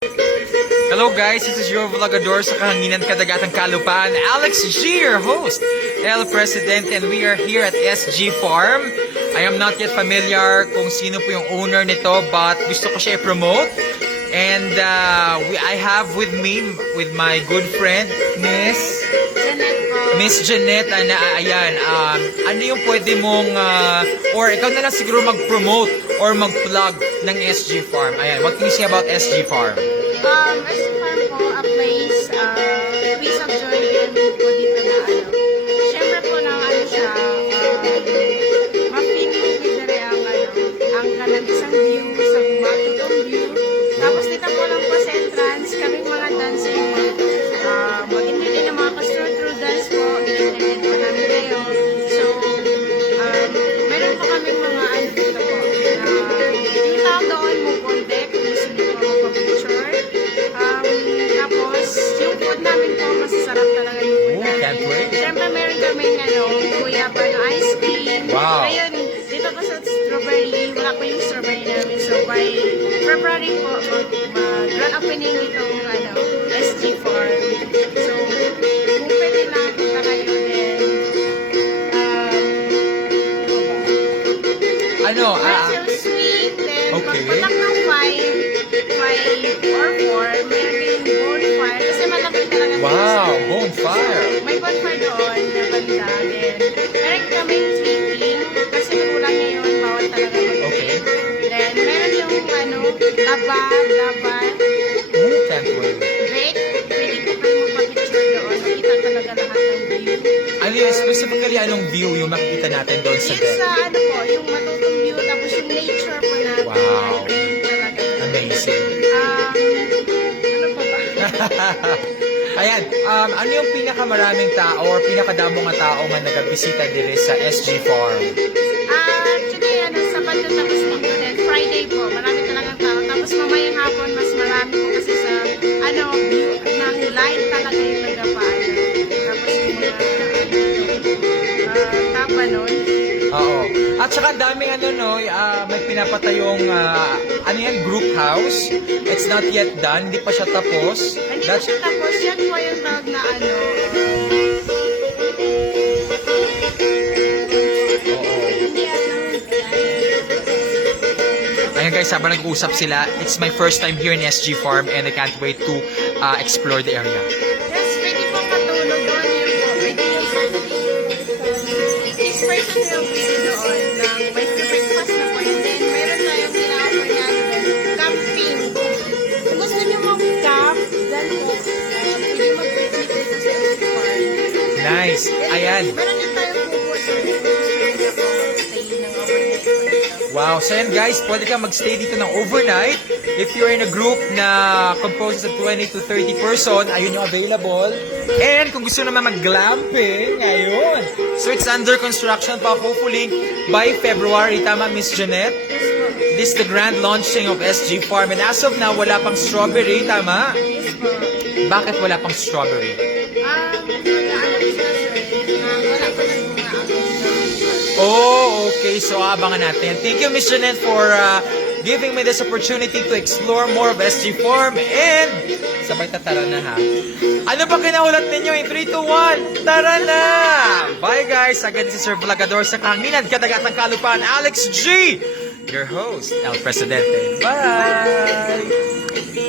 Hello guys, this is your vlogador sa Kahanginan Kadagatang Kalupaan, Alex G, your host, El President, and we are here at SG Farm. I am not yet familiar kung sino po yung owner nito, but gusto ko siya i-promote. And I have with me, with my good friend, Miss Janet. Ayan, ano yung pwede mong, or ikaw na lang siguro mag-promote or mag-plug ng SG Farm. Ayan, what can you say about SG Farm? SG Farm po, a place of joy din po dito na syempre po na siya, ma-feel mo dito ang kanan isang view, isang matutong view. Tapos dito po lang po sa entrance, kaming mga dancing, mag-entertain ng mga customer through dance po, i-entertain po namin kayo. So, meron po kaming mga dito po, yung tao doon mo konti, kung gusto nyo po magpa-picture. Tapos, yung food namin po, masasarap talaga yung food namin. Siyempre, meron kaming kuya pa na ice cream. Wow. Ngayon, dito po sa strawberry, wala po yung strawberry namin. So, by February po, grand opening itong SG Farm. So, kung pwede lang kita kayo din. Medyo sweet, then okay. pagpatak ng 5 or 4, meron din bonfire. Kasi malapit talaga Wow, bonfire! May bonfire doon na banda. Then, meron kaming sleeping. Kasi magulang ngayon, bawal talaga mag-sleep. Then, meron yung laban. Oh, can't wait. Break. Pwede ko kayo magpa-picture doon. Makita talaga lahat ng view. Ano yung specifically anong view yung makikita natin doon sa Yung deck? sa yung matutong view. Tapos yung nature po natin. Wow. Green talaga. Amazing. Ano pa ba? Ayan, ano yung pinakamaraming tao or pinakadamong nga tao nga nagabisita dire sa SG Farm? Actually, sa Bandang tapos dito din, Friday po, marami talagang tao. Tapos mamayang hapon, mas marami po kasi sa, view ng light talaga yung nagapaan. Tapos yung mga, tapa nun. Oo. At saka daming may pinapatayong, group house. It's not yet done, hindi pa siya tapos. Hindi pa siya tapos, yan po yung tawag na Ayan guys, habang nag-uusap sila, it's my first time here in SG Farm and I can't wait to explore the area. Yes, pwede po matulog doon pwede yung 6 person yung pwede doon na may breakfast na po. And then, meron tayong ginagawa niya camping. Kung gusto niyo mag-camp, then pwede mag-visit dito sa SG Farm. Nice! Ayan! Meron din tayong pupo sa stay ng overnight. Wow! So yan guys, pwede ka magstay dito ng overnight. If you're in a group na composed of 20 to 30 person, ayun yung available. And kung gusto naman mag-glamping, ayun. So it's under construction pa, hopefully by February. Tama, Miss Janet? This is the grand launching of SG Farm. And as of now, wala pang strawberry, tama? Bakit wala pang strawberry? Oh, okay. So, abangan natin. Thank you, Miss Janet, for giving me this opportunity to explore more of SG Farm. And, sabay tara na ha. Ano ba kinahulat ninyo in 3, 2, 1? Tara na! Bye, guys. Again, this is your vlogador sa Kahanginan Kadagatang Kalupaan, Alex G, your host, El Presidente. Bye!